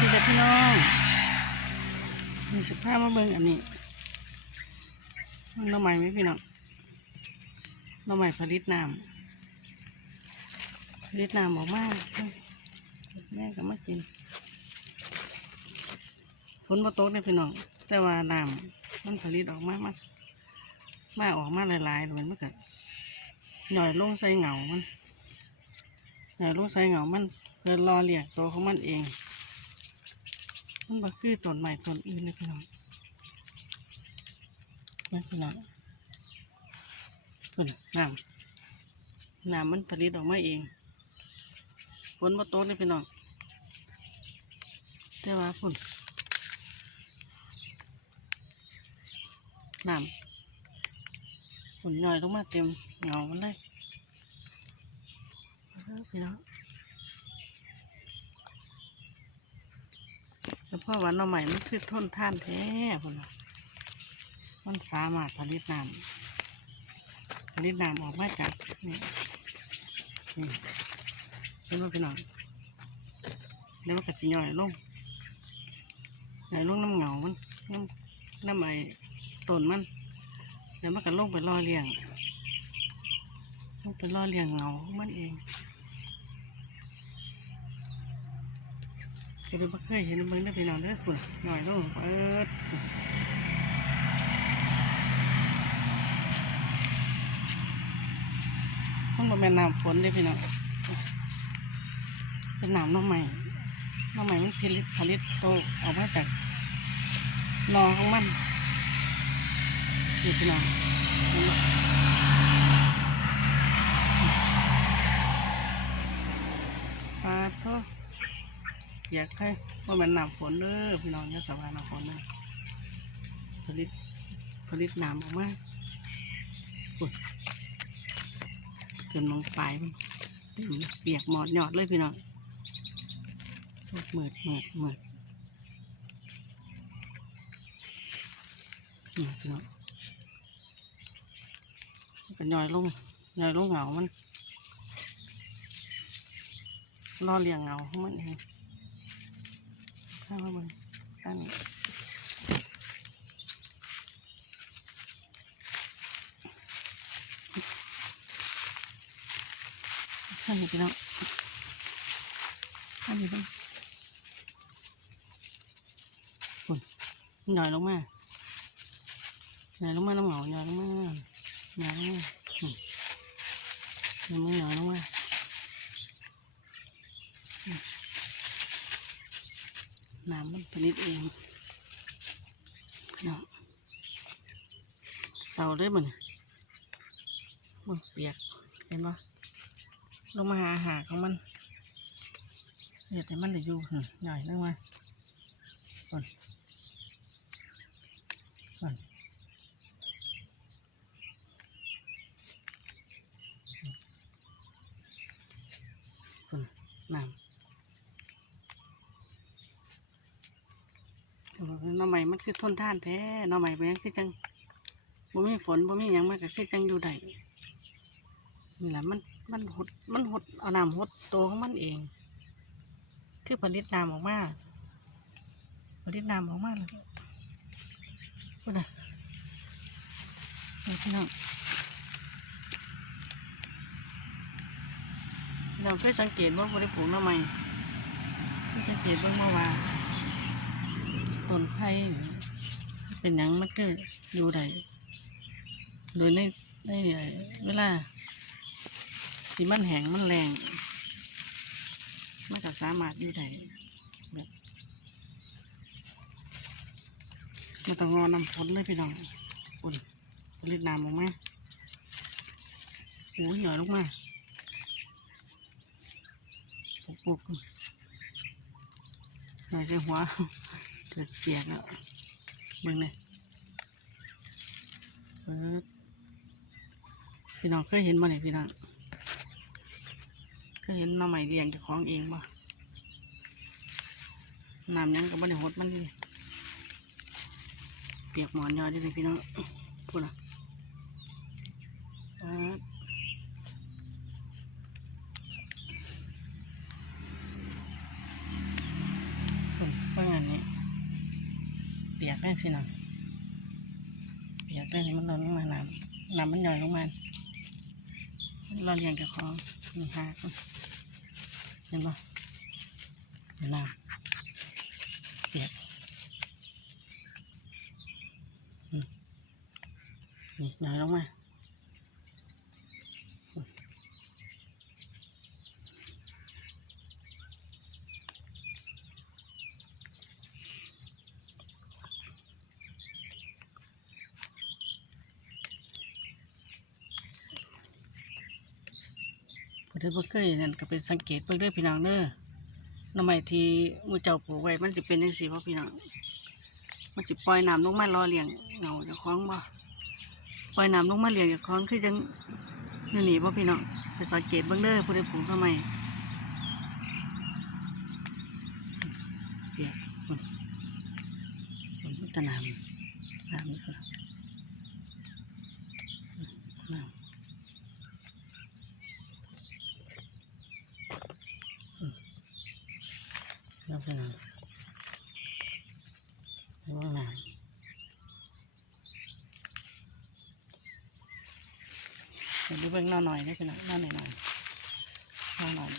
ดีเด้อพี่น้องมีสุภาพมาเบิ่งอันนี้มันน้ำใหม่ไหมพี่น้องน้ำใหม่ผลิตน้ำผลิตน้ำออกมากแม่ก็มากินฝนมาตกเนี่ยพี่น้องแต่ว่าน้ำมันผลิตออกมามามาออกมาหลายๆเลยมันก็หน่อยลงใส่เหงามันหน่อยลงใส่เหงามันเพื่อรอเลี้ยงตัวของมันเอง มันบ่คือต้นใหม่ต้นอื่นนะพี่น้องนั่พี่น้องพุ่นน้ำน้ำมันผลิตออกมาเองฝนมาตกเลยพี่น้องแต่ว่าพุ่นน้ำฝนย่อยลงมาเต็มเหงามันเลยเออพี่น้อง แล้วพ่อวันเอาใหม่มันคือทนท่านแท้พุ่นน่ะมันสามารถผลิตน้ำผลิตน้ำออกมาจากนี่นี่เห็นไหมพี่น้องแล้วมันก็สิย่อยลงย่อยลงน้ำเหงามันน้ำน้ำไอ้ต้นมันแล้วมันก็ลงไปล่อเลี้ยงลงไปล่อเลี้ยงเหงามันเอง ก็ดูบ่เคยเห็นมึงได้พี่น้องเด้อคุณหน่อยลูกเปิดมันบ่แม่นน้ำฝนเด้พี่น้องเป็นน้ำน้องใหม่น้องใหม่มันผลิตผลิตโตออกมาจากนอของมันนี่พี่น้องปลาทอ ยากให้ว่ามันน้ำฝนเด้อพี่น้องอย่าสบายน้ำฝนเด้อผลิตผลิตน้ำออกมาอุ๊ยเกินลงปลายมันเปียกหมอดหยอดเลยพี่น้องเหมือดเหมือดเหมือดนี่พี่น้องมันก็ย่อยลงย่อยลงเหงามันรอเลี้ยงเหงาของมันเอง ข้างบนด้านนี้ข้างนี้พี่น้องข้างนี้พี่ฝุ่นหน่อยลงมาหน่อยลงมาน้ำเหงาหน่อยลงมาหน่อยลงมาอืมหน่อยลงมาห น้ำมันผลิตเองเนาะเสาเลยมันมันเปียก เห็นปะลงมาหาอาหารของมันเดี๋ยวแต่มันจะอยู่หน่อยหน่อยลงมาก่อนก่อนก่อนน้ำ เออห น้อใหม่มันคือทนท่านแท้น้อใหม่เป็นยังคือจังบ่มีฝนบ่มีหยังมันก็คือจังอยู่ได้นี่แหละมันมันหดมันหดเอาน้ำหดโตวของมันเอง คือผลิตน้ำออกมาผลิตน้ำออกมาเลยพูดนะนี่พี่น้องพี่น้องเคยสังเกตว่าบริปลูกน้อใหม่เคยสังเกตเบ้างเมื่อวาน ต้นไผ่เป็นหยังมันคืออยู่ได้โดยในในเอ่อเวลาที่มันแห้งมันแรงมันก็สามารถอยู่ได้แบบมันต้องรอน้ำฝนเลยพี่น้องอุ่นผลิตน้ำออกมาโอ้ยหน่อยลงมาปุกปุกหน่อยจะหัว เกิดเปียกแล้วเบิ่งเลยเปิดพี่น้องเคยเห็นมาเนี่ยพี่น้องเคยเห็นน้ำใหม่เลี้ยงจ้าของเองบ่น้ำยังก็ไม่ได้หดมันนี่เปียกหมอนยอดเลยพี่น้องพูดนะเปิดนนี้ เปียกได้พี่น้องเปียกได้มันร้อนลงมาน้ำน้ำมันย่อยลงมาร้อนอย่างกับของนี่ฮะเห็นปะเห็นน้ำเปียกนี่น้อยลงมา พอได้บ่เคยนั่นก็เป็นสังเกตเบิ่งเด้อพี่น้องเด้อหน้ำไมที่มูเจ้าปลูกไว้มันสิเป็นจังซี่บ่พี่น้องมันสิปล่อยน้ำลงมารอเลี้ยงเงาเจ้าของบ่ปล่อยน้ำลงมาเลี้ยงเจ้าของคือจังนี่นี่บ่พี่น้องไปสังเกตเบิ่งเด้อผู้ใดปลูกหน้ำไมเปียกฝุ่นฝุ่นมันแตะน้ำน้ำนี่คือน้ำ แล้วเป็นไงไม่ว่านานเดี๋ยวดูเบื้องหน้าหน่อยได้เป็นหน่อยหน้าหน่อยหน่อยหน้าหน่อย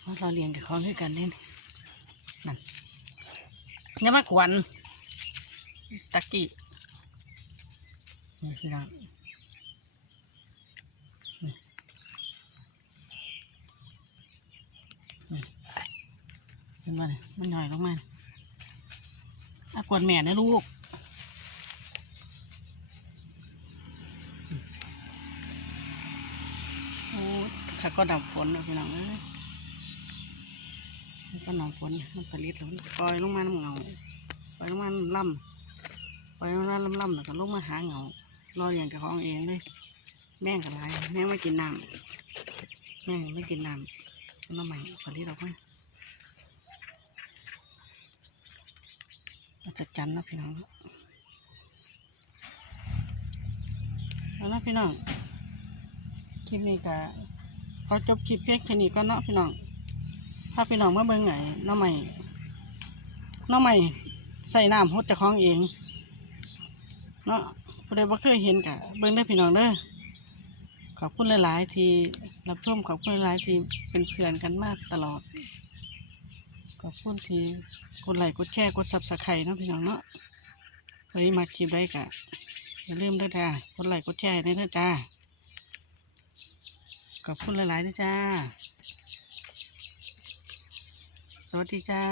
เพราะเราเรียนกับเขาด้วยกันนี่นั่นอย่ามาขวัญตะกี้นี่พี่น้องเห็นไหมมันหน่อยลงมาอากวนแม่นะลูก โอ้ข้า ก็ดำฝนเลยพี่น้องมันก็หนำฝนมันผลิตแล้วมันปล่อยลงมาน้ำเงาปล่อยลงมาน้ำล่ำปล่อยลงมาล่ำล่ำแล้วก็ลงมาหาเงารออย่างกับของเองเลยแม่งกับไรแม่งไม่กินน้ำแม่งไม่กินน้ำน้ำใหม่ผลิตออกมาเราจะจันนะพี่น้องแล้วนะพี่น้องคลิปนี้ก็ อจบคลิปเพียงแค่นี้ก็เนาะพี่น้องถ้าพี่น้องเมื่อเบิ่งไงน้องใหม่น้องใหม่ใส่น้ำหดเจะคล้องเองเนาะผู้ใดบ่เคยเห็นกะเบิ่งได้พี่น้องเด้อขอบคุณหลาย ๆ ที่รับชมขอบคุณหลายๆที่เป็นเพื่อนกันมากตลอด ขอบคุณที่กดไลค์กดแชร์กดซับสไครต์เนาะพี่น้องเนาะใครมาคลิปได้กะอย่าลืมด้วยจ้ากดไลค์กดแชร์ให้ด้วยจ้า ขอบคุณหลายๆนะจ้า สวัสดีจ้า